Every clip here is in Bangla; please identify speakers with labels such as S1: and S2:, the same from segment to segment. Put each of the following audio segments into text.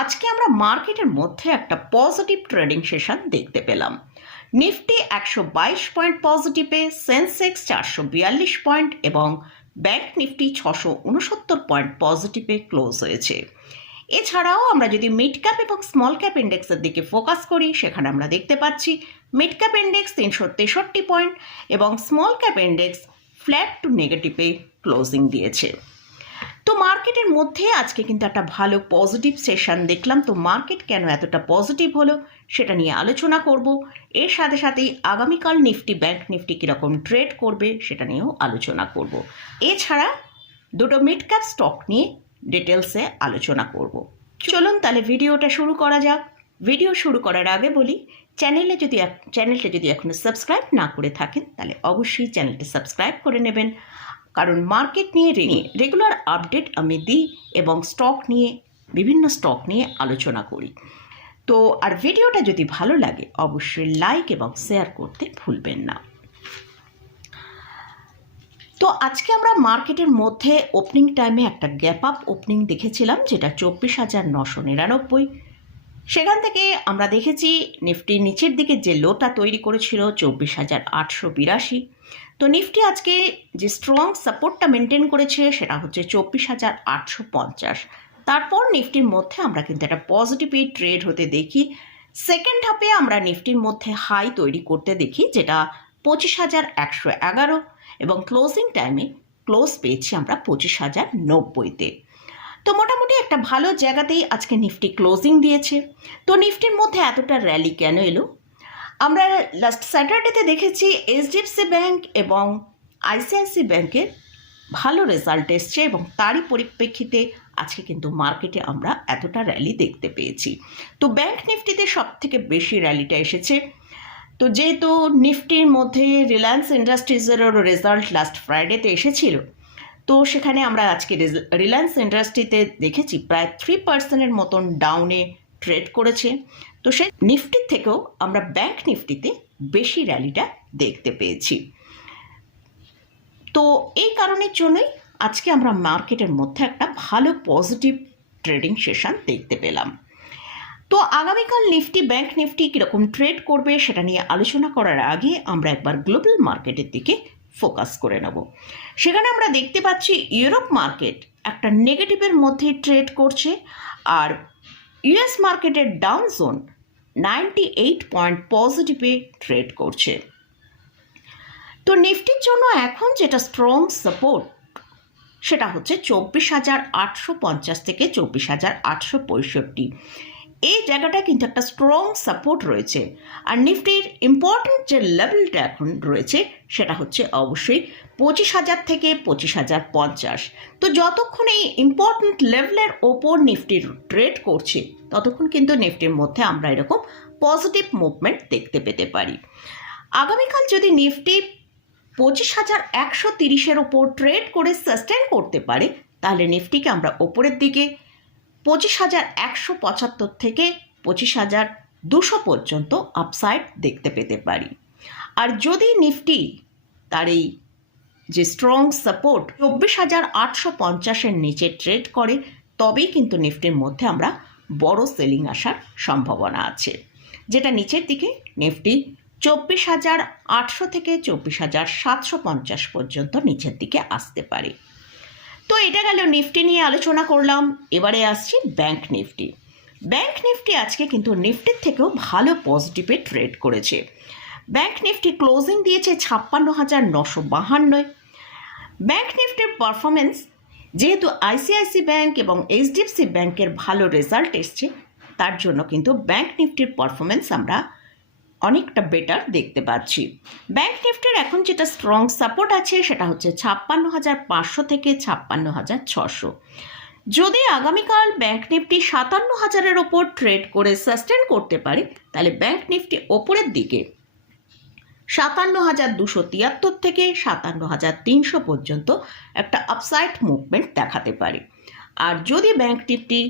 S1: আজকে আমরা মার্কেটের মধ্যে একটা পজিটিভ ট্রেডিং সেশন দেখতে পেলাম। নিফটি একশো বাইশ পয়েন্ট পজিটিভে সেন্সেক্স চারশো বিয়াল্লিশ পয়েন্ট এবং ব্যাংক নিফটি ছশো উনসত্তর পয়েন্ট পজিটিভে ক্লোজ হয়েছে। এছাড়াও আমরা যদি মিড ক্যাপ এবং স্মল ক্যাপ ইন্ডেক্সের দিকে ফোকাস করি, সেখানে আমরা দেখতে পাচ্ছি মিড ক্যাপ ইন্ডেক্স তিনশো তেষট্টি পয়েন্ট এবং small cap index flat to নেগেটিভে closing দিয়েছে। তো মার্কেটের মধ্যে আজকে কিন্তু একটা ভালো পজিটিভ সেশন দেখলাম। তো মার্কেট কেন এতটা পজিটিভ হলো সেটা নিয়ে আলোচনা করব। এর সাথে সাথেই আগামীকাল নিফটি, ব্যাংক নিফটি কীরকম ট্রেড করবে সেটা নিয়েও আলোচনা করব। এছাড়া দুটো মিড ক্যাপ স্টক নিয়ে ডিটেলসে আলোচনা করব। চলুন তাহলে ভিডিওটা শুরু করা যাক। ভিডিও শুরু করার আগে বলি, চ্যানেলে যদি চ্যানেলটা যদি এখনও সাবস্ক্রাইব না করে থাকেন, তাহলে অবশ্যই চ্যানেলটা সাবস্ক্রাইব করে নেবেন। কারণ মার্কেট নিয়ে রেগুলার আপডেট আমি দিই এবং স্টক নিয়ে বিভিন্ন স্টক নিয়ে আলোচনা করি। তো আর ভিডিওটা যদি ভালো লাগে অবশ্যই লাইক এবং শেয়ার করতে ভুলবেন না। তো আজকে আমরা মার্কেটের মধ্যে ওপেনিং টাইমে একটা গ্যাপ আপ ওপেনিং দেখেছিলাম যেটা চব্বিশ হাজার নশো নিরানব্বই। সেখান থেকে আমরা দেখেছি, নিফটি নিচের দিকে যে লোটা তৈরি করেছিল, চব্বিশ হাজার আটশো বিরাশি। তো নিফটি আজকে যে স্ট্রং সাপোর্টটা মেনটেন করেছে, সেটা হচ্ছে চব্বিশ হাজার আটশো পঞ্চাশ। তারপর নিফটির মধ্যে আমরা কিন্তু একটা পজিটিভ ট্রেড হতে দেখি। সেকেন্ড হাফে আমরা নিফটির মধ্যে হাই তৈরি করতে দেখি, যেটা পঁচিশ হাজার একশো এগারো। এবং ক্লোজিং টাইমে ক্লোজ পেয়েছি আমরা পঁচিশ হাজার নব্বইতে। তো মোটামুটি একটা ভালো জায়গাতেই আজকে নিফটি ক্লোজিং দিয়েছে। তো নিফটির মধ্যে এতটা র্যালি কেন এলো? আমরা লাস্ট স্যাটারডেতে দেখেছি এইচডিএফসি ব্যাংক এবং আইসিআইসি ব্যাংকের ভালো রেজাল্ট এসছে এবং তারই পরিপ্রেক্ষিতে আজকে কিন্তু মার্কেটে আমরা এতটা র্যালি দেখতে পেয়েছি। তো ব্যাংক নিফটিতে সব থেকে বেশি র্যালিটা এসেছে। তো যেহেতু নিফটির মধ্যে রিলায়েন্স ইন্ডাস্ট্রিজেরও রেজাল্ট লাস্ট ফ্রাইডেতে এসেছিল তো সেখানে আমরা আজকে রিলায়েন্স ইন্ডাস্ট্রিতে দেখেছি প্রায় থ্রি পার্সেন্টের মতন ডাউনে ট্রেড করেছে। তো সে নিফটির থেকেও আমরা ব্যাংক নিফটিতে বেশি র্যালিটা দেখতে পেয়েছি। তো এই কারণের জন্যই আজকে আমরা মার্কেটের মধ্যে একটা ভালো পজিটিভ ট্রেডিং সেশন দেখতে পেলাম। তো আগামীকাল নিফটি ব্যাংক নিফটি কীরকম ট্রেড করবে সেটা নিয়ে আলোচনা করার আগে আমরা একবার গ্লোবাল মার্কেটের দিকে ফোকাস করে নেব। সেখানে আমরা দেখতে পাচ্ছি ইউরোপ মার্কেট একটা নেগেটিভের মধ্যে ট্রেড করছে আর ইউএস মার্কেটের down zone ninety eight point পজিটিভে trade করছে। তো নিফটির জন্য এখন যেটা স্ট্রং সাপোর্ট সেটা হচ্ছে চব্বিশ হাজার আটশো পঞ্চাশ থেকে চব্বিশ হাজার আটশো পঁয়ষট্টি। এই জায়গাটা কিন্তু একটা স্ট্রং সাপোর্ট রয়েছে। আর নিফটির ইম্পর্ট্যান্ট যে লেভেলটা এখন রয়েছে, সেটা হচ্ছে অবশ্যই পঁচিশ হাজার থেকে পঁচিশ হাজার পঞ্চাশ। তো যতক্ষণ এই ইম্পর্ট্যান্ট লেভেলের ওপর নিফটির ট্রেড করছে, ততক্ষণ কিন্তু নিফটির মধ্যে আমরা এরকম পজিটিভ মুভমেন্ট দেখতে পেতে পারি। আগামীকাল যদি নিফটি পঁচিশ হাজার একশো তিরিশের ওপর ট্রেড করে সাস্টেন করতে পারে, তাহলে নিফটিকে আমরা ওপরের দিকে পঁচিশ হাজার একশো পঁচাত্তর থেকে পঁচিশ হাজার দুশো পর্যন্ত আপসাইড দেখতে পেতে পারি। আর যদি নিফটি তার এই যে স্ট্রং সাপোর্ট চব্বিশ হাজার আটশো পঞ্চাশের নিচে ট্রেড করে, তবেই কিন্তু নিফটির মধ্যে আমরা বড় সেলিং আসার সম্ভাবনা আছে। যেটা নিচের দিকে নিফটি চব্বিশ হাজার আটশো থেকে চব্বিশ হাজার সাতশো পঞ্চাশ পর্যন্ত নিচের দিকে আসতে পারে। তো এটা গেল নিফটি নিয়ে আলোচনা করলাম। এবারে আসছি ব্যাংক নিফটি। ব্যাংক নিফটি আজকে কিন্তু নিফটির থেকেও ভালো পজিটিভে ট্রেড করেছে। ব্যাংক নিফটি ক্লোজিং দিয়েছে ছাপ্পান্ন হাজার নশো বাহান্নয় ব্যাংক নিফটির পারফরমেন্স যেহেতু আইসিআইসি ব্যাংক এবং এইচডিএফসি ব্যাংকের ভালো রেজাল্ট এসছে, তার জন্য কিন্তু ব্যাংক নিফটির পারফরমেন্স আমরা অনেকটা বেটার দেখতে পাচ্ছি। ব্যাংক নিফটির এখন যেটা স্ট্রং সাপোর্ট আছে, সেটা হচ্ছে ছাপ্পান্ন হাজার পাঁচশো থেকে ছাপ্পান্ন হাজার ছশো। যদি আগামীকাল ব্যাংক নিফটি সাতান্ন হাজারের ওপর ট্রেড করে সাস্টেন করতে পারে, তাহলে ব্যাংক নিফটি ওপরের দিকে সাতান্ন হাজার দুশো তিয়াত্তর থেকে সাতান্ন হাজার তিনশো পর্যন্ত একটা আপসাইড মুভমেন্ট দেখাতে পারে। আর যদি ব্যাংক নিফটি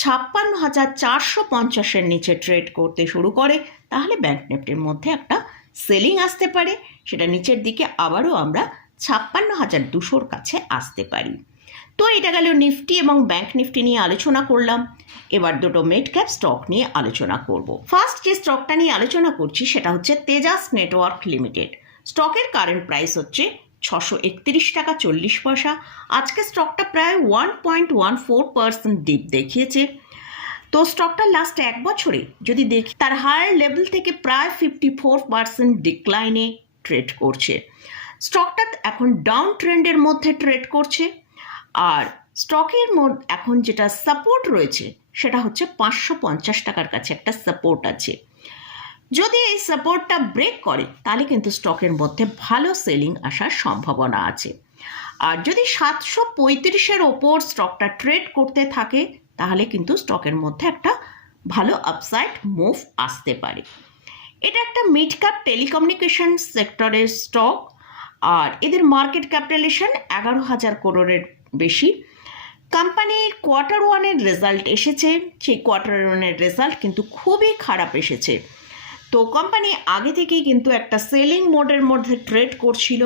S1: ছাপ্পান্ন হাজার চারশো পঞ্চাশের নিচে ট্রেড করতে শুরু করে। তাহলে ব্যাঙ্ক নিফটির মধ্যে একটা সেলিং আসতে পারে। সেটা নিচের দিকে আবারও আমরা ছাপ্পান্ন হাজার দুশোর কাছে আসতে পারি। তো এটা গেল নিফটি এবং ব্যাংক নিফটি নিয়ে আলোচনা করলাম। এবার দুটো মেড ক্যাপ স্টক নিয়ে আলোচনা করব। ফার্স্ট যে স্টকটা নিয়ে আলোচনা করছি, সেটা হচ্ছে তেজাস নেটওয়ার্ক লিমিটেড স্টকের কারেন্ট প্রাইস হচ্ছে ছশো একত্রিশ টাকা চল্লিশ পয়সা। আজকে স্টকটা প্রায় one point one four percent dip দেখিয়েছে। তো স্টকটা লাস্ট এক বছরে যদি দেখি, তার হায়ার লেভেল থেকে প্রায় ফিফটি ফোর পার্সেন্ট ডিক্লাইনে ট্রেড করছে। স্টকটা এখন ডাউন ট্রেন্ডের মধ্যে ট্রেড করছে। আর স্টকের এখন যেটা সাপোর্ট রয়েছে, সেটা হচ্ছে পাঁচশো পঞ্চাশ টাকার কাছে একটা সাপোর্ট আছে। যদি এই সাপোর্টটা ব্রেক করে, তাহলে কিন্তু স্টকের মধ্যে ভালো সেলিং আসার সম্ভাবনা আছে। আর যদি সাতশো পঁয়ত্রিশের ওপর স্টকটা ট্রেড করতে থাকে, তাহলে কিন্তু স্টকের মধ্যে একটা ভালো আপসাইড মুভ আসতে পারে। এটা একটা মিড ক্যাপ টেলিকমিউনিকেশন সেক্টরের স্টক আর এদের মার্কেট ক্যাপিটালেশন এগারো হাজার করোড়ের বেশি। কোম্পানির কোয়ার্টার ওয়ানের রেজাল্ট এসেছে, সেই কোয়ার্টার ওয়ানের রেজাল্ট কিন্তু খুবই খারাপ এসেছে। তো কোম্পানি আগে থেকেই কিন্তু একটা সেলিং মোডের মধ্যে ট্রেড করছিল।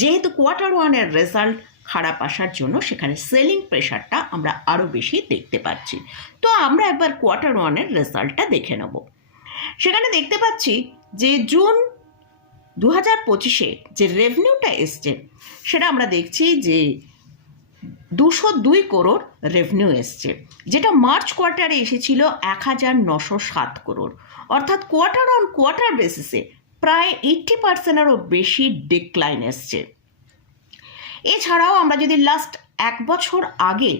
S1: যেহেতু কোয়ার্টার ওয়ানের রেজাল্ট খারাপ আসার জন্য সেখানে সেলিং প্রেশারটা আমরা আরও বেশি দেখতে পাচ্ছি। তো আমরা একবার কোয়ার্টার ওয়ানের রেজাল্টটা দেখে নেব। সেখানে দেখতে পাচ্ছি যে জুন দু হাজার পঁচিশে যে রেভিনিউটা এসছে, সেটা আমরা দেখছি যে দুশো দুই করোড় রেভিনিউ এসছে, যেটা মার্চ কোয়ার্টারে এসেছিল এক হাজার নশো সাত করোড়। অর্থাৎ কোয়ার্টার অন কোয়ার্টার বেসিসে প্রায় এইট্টি পার্সেন্টেরও বেশি ডিক্লাইন এসছে। এছাড়াও আমরা যদি লাস্ট এক বছর আগে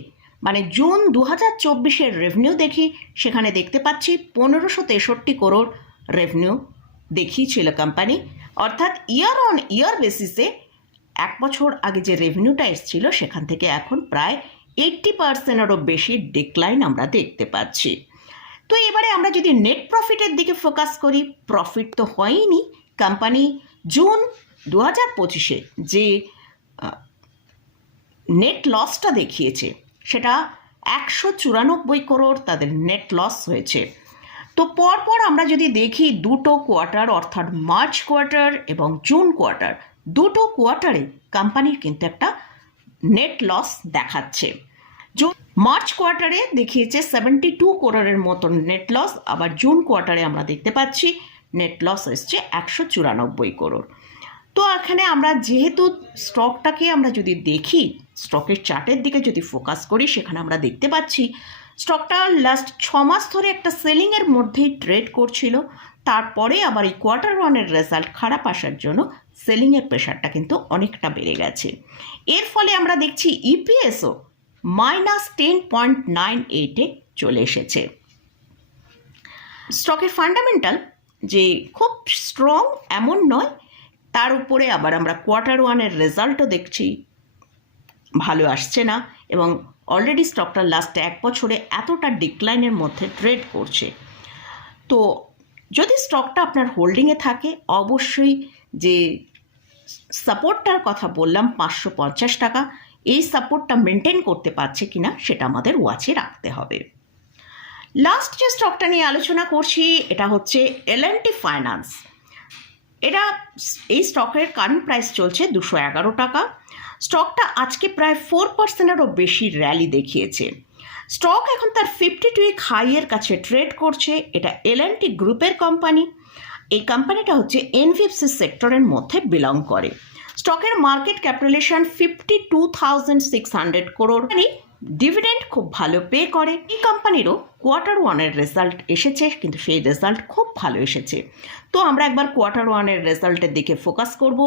S1: মানে জুন দু হাজার চব্বিশের রেভিনিউ দেখি, সেখানে দেখতে পাচ্ছি পনেরোশো তেষট্টি করোড় রেভিনিউ দেখিয়েছিল কোম্পানি অর্থাৎ ইয়ার অন ইয়ার বেসিসে এক বছর আগে যে রেভিনিউটা এসেছিল, সেখান থেকে এখন প্রায় এইট্টি পার্সেন্টেরও বেশি ডিক্লাইন আমরা দেখতে পাচ্ছি। তো এবারে আমরা যদি নেট প্রফিটের দিকে ফোকাস করি প্রফিট তো হয়নি। কোম্পানি জুন দু হাজার পঁচিশে যে নেট লসটা দেখিয়েছে, সেটা একশো চুরানব্বই করোড় তাদের নেট লস হয়েছে। তো পরপর আমরা যদি দেখি দুটো কোয়ার্টার অর্থাৎ মার্চ কোয়ার্টার এবং জুন কোয়ার্টার দুটো কোয়ার্টারে কোম্পানির কিন্তু একটা নেট লস দেখাচ্ছে। মার্চ কোয়ার্টারে দেখিয়েছে সেভেন্টি টু করোড়ের মতন নেট লস, আবার জুন কোয়ার্টারে আমরা দেখতে পাচ্ছি নেট লস এসছে একশো চুরানব্বই করোড়। তো এখানে আমরা যেহেতু স্টকটাকে আমরা যদি দেখি, স্টকের চার্টের দিকে যদি ফোকাস করি, সেখানে আমরা দেখতে পাচ্ছি স্টকটা লাস্ট ছ মাস ধরে একটা সেলিংয়ের মধ্যেই ট্রেড করছিল। তারপরে আবার এই কোয়ার্টার ওয়ানের রেজাল্ট খারাপ আসার জন্য সেলিংয়ের প্রেশারটা কিন্তু অনেকটা বেড়ে গেছে। এর ফলে আমরা দেখছি ইপিএসও মাইনাস টেন পয়েন্ট নাইন এইটে চলে এসেছে। স্টকের ফান্ডামেন্টাল যে খুব স্ট্রং এমন নয়, তার উপরে আবার আমরা কোয়ার্টার ওয়ানের রেজাল্টও দেখছি। ভালো আসছে না এবং অলরেডি স্টকটা লাস্ট এক বছরে এতটা ডিক্লাইনের মধ্যে ট্রেড করছে। তো যদি স্টকটা আপনার হোল্ডিংয়ে থাকে, অবশ্যই যে সাপোর্টটার কথা বললাম, পাঁচশো পঞ্চাশ টাকা, এই সাপোর্টটা মেনটেন করতে পারছে কি না সেটা আমাদের ওয়াচে রাখতে হবে। লাস্ট যে স্টকটা নিয়ে আলোচনা করছি, এটা হচ্ছে এল ফাইন্যান্স এটা এই স্টকের কারেন্ট প্রাইস চলছে দুশো এগারো টাকা। স্টকটা আজকে প্রায় ফোর পার্সেন্টেরও বেশি র্যালি দেখিয়েছে। স্টক এখন তার ফিফটি টু হাইয়ের কাছে ট্রেড করছে। এটা এল গ্রুপের কোম্পানি এই কোম্পানিটা হচ্ছে এনভিএফসি সেক্টরের মধ্যে বিলং করে। স্টকের market capitalisation fifty two thousand six hundred crore dividend খুব ভালো পে করে। এই কোম্পানিরও কোয়ার্টার ওয়ানের রেজাল্ট এসেছে, কিন্তু সেই রেজাল্ট খুব ভালো এসেছে। তো আমরা একবার কোয়ার্টার ওয়ানের রেজাল্টের দিকে ফোকাস করব।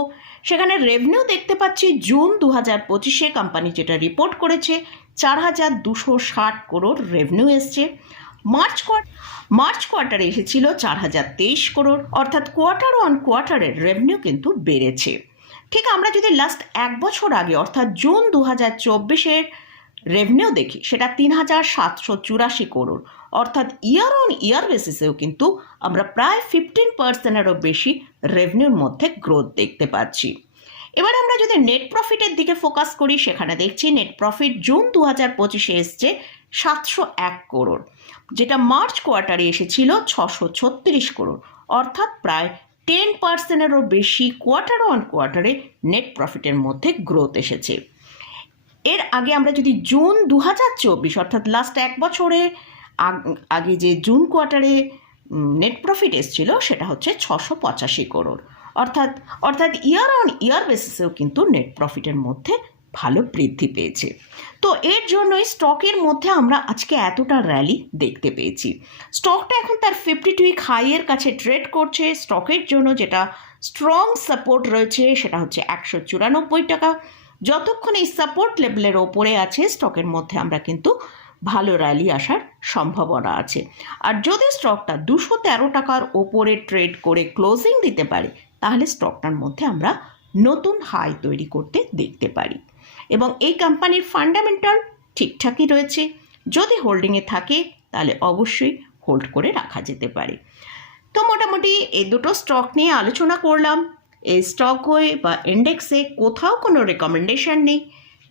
S1: সেখানে রেভিনিউ দেখতে পাচ্ছি জুন দু হাজার পঁচিশে কোম্পানি যেটা রিপোর্ট করেছে, চার হাজার দুশো ষাট করোড় রেভিনিউ এসছে। মার্চ কোয়ার্ট মার্চ কোয়ার্টারে এসেছিল চার হাজার তেইশ করোড় অর্থাৎ কোয়ার্টার ওয়ান কোয়ার্টারের রেভিনিউ কিন্তু বেড়েছে। ঠিক আমরা যদি লাস্ট এক বছর আগে, অর্থাৎ জুন দু হাজার চব্বিশের রেভিনিউ দেখি, সেটা তিন হাজার সাতশো চুরাশি করোড় অর্থাৎ ইয়ার অন ইয়ার বেসিসেও কিন্তু আমরা প্রায় ফিফটিন পার্সেন্টেরও বেশি রেভিনিউর মধ্যে গ্রোথ দেখতে পাচ্ছি। এবার আমরা যদি নেট প্রফিটের দিকে ফোকাস করি, সেখানে দেখছি নেট প্রফিট জুন দু হাজার পঁচিশে এসছে সাতশো এক করোড় যেটা মার্চ কোয়ার্টারে এসেছিল ছশো ছত্রিশ করোড় অর্থাৎ প্রায় টেন পার্সেন্টেরও বেশি কোয়ার্টার অন কোয়ার্টারে নেট প্রফিটের মধ্যে গ্রোথ এসেছে। এর আগে আমরা যদি জুন দু হাজার চব্বিশ, অর্থাৎ লাস্ট এক বছরে আগ- যে জুন কোয়ার্টারে নেট প্রফিট এসেছিল, সেটা হচ্ছে ছশো পঁচাশি করোড় অর্থাৎ অর্থাৎ ইয়ার অন ইয়ার বেসিসেও কিন্তু নেট প্রফিটের মধ্যে ভালো বৃদ্ধি পেয়েছে। তো এর জন্যই স্টকের মধ্যে আমরা আজকে এতটা র্যালি দেখতে পেয়েছি। স্টকটা এখন তার ফিফটি টু হাইয়ের কাছে ট্রেড করছে। স্টকের জন্য যেটা স্ট্রং সাপোর্ট রয়েছে, সেটা হচ্ছে একশো চুরানব্বই টাকা। যতক্ষণ এই সাপোর্ট লেভেলের ওপরে আছে স্টকের মধ্যে আমরা কিন্তু ভালো র্যালি আসার সম্ভাবনা আছে। আর যদি স্টকটা দুশো তেরো টাকার ওপরে ট্রেড করে ক্লোজিং দিতে পারে, তাহলে স্টকটার মধ্যে আমরা নতুন হাই তৈরি করতে দেখতে পারি। এবং এই কোম্পানির ফান্ডামেন্টাল ঠিকঠাকই রয়েছে। যদি হোল্ডিংয়ে থাকে, তাহলে অবশ্যই হোল্ড করে রাখা যেতে পারে। তো মোটামুটি এই দুটো স্টক নিয়ে আলোচনা করলাম। এই স্টক হয়ে বা ইন্ডেক্সে কোথাও কোনো রেকমেন্ডেশান নেই।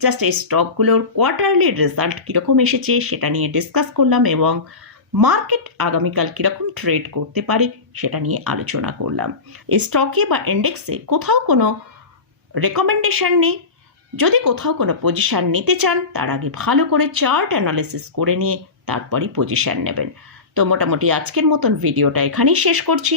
S1: জাস্ট এই স্টকগুলোর কোয়ার্টারলি রেজাল্ট কীরকম এসেছে সেটা নিয়ে ডিসকাস করলাম এবং মার্কেট আগামীকাল কীরকম ট্রেড করতে পারে সেটা নিয়ে আলোচনা করলাম। এই স্টকে বা ইন্ডেক্সে কোথাও কোনো রেকমেন্ডেশান নেই। যদি কোথাও কোনো পজিশান নিতে চান, তার আগে ভালো করে চার্ট অ্যানালিসিস করে নিয়ে তারপরই পজিশান নেবেন। তো মোটামুটি আজকের মতন ভিডিওটা এখানেই শেষ করছি।